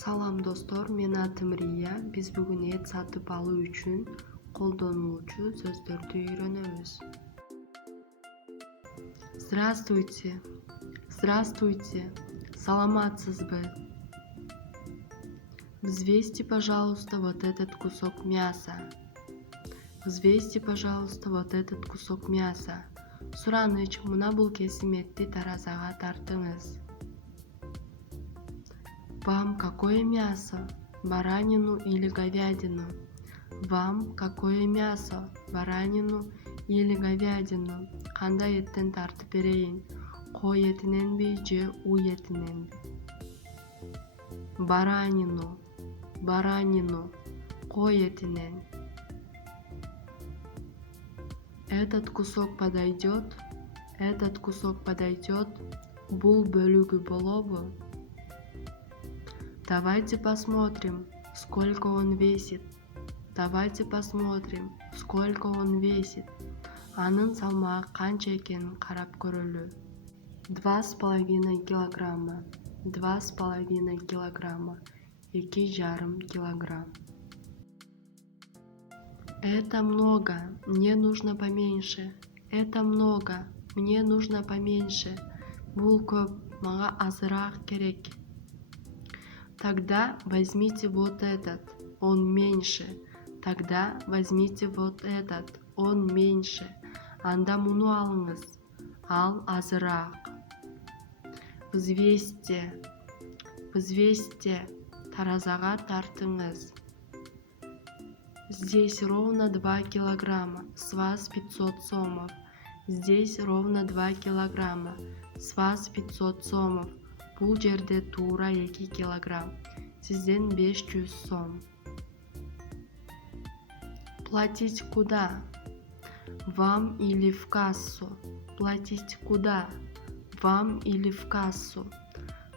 Салам достор, мен атым Рия. Биз бүгүн эт сатып алуу үчүн колдонуучу сөздөрдү үйрөнөбүз. Здравствуйте. Здравствуйте. Саламатсызбы? Взвесьте, пожалуйста, вот этот кусок мяса. Взвесьте, пожалуйста, вот этот кусок мяса. Сураныч, мына бул кесим этти таразага тартыңыз. Вам какое мясо? Баранину или говядину? Вам какое мясо? Баранину или говядину? Кандай эттен тартып берейин? Кой этиненби же у этиненби? Баранину. Баранину. Кой этинен. Этот кусок подойдет? Этот кусок подойдет? Бул бөлүгү болобу? Давайте посмотрим, сколько он весит. Давайте посмотрим, сколько он весит. Анын салмагы канча экенин карап көрөлү. 2,5 килограмма. 2,5 килограмма. 2,5 килограмм. Это много, мне нужно поменьше. Это много, мне нужно поменьше. Бул көп, мага азыраак керек. Тогда возьмите вот этот, он меньше. Тогда возьмите вот этот, он меньше. Анда муну алыңыз, ал азыраак. Взвесьте. Взвесьте, таразага тартыңыз. Здесь ровно 2 килограмма, с вас 500 сомов. Здесь ровно 2 килограмма, с вас 500 сомов. Бул жерде туура 2 килограмм. Сизден 500 сом. Платить куда? Вам или в кассу? Платить куда? Вам или в кассу?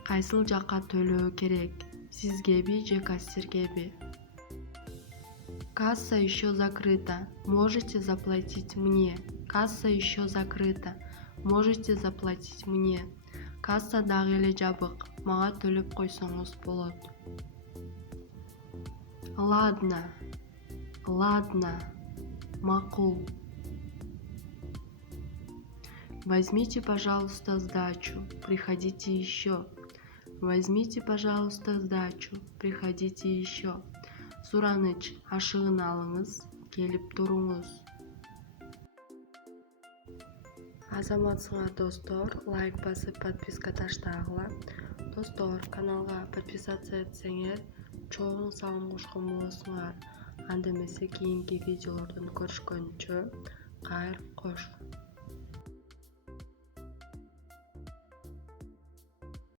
Кайсыл жакка төлөө керек? Сизгеби же кассиргеби? Касса еще закрыта. Можете заплатить мне? Касса еще закрыта. Можете заплатить мне? Касса дагы эле жабык. Мага төлөп койсоңуз болот. Ладно. Ладно. Макул. Возьмите, пожалуйста, сдачу. Приходите еще. Возьмите, пожалуйста, сдачу. Приходите еще. Сураныч, ашыгын алыңыз, келип туруңуз. Азаматсыңар достор, лайк басып подписка таштагыла. Достор, каналга подписаться этсеңер, чоң салым кошкон болосуңар. Анда эмесе кийинки видеолордон көрүшкөнчө, кайыр кош.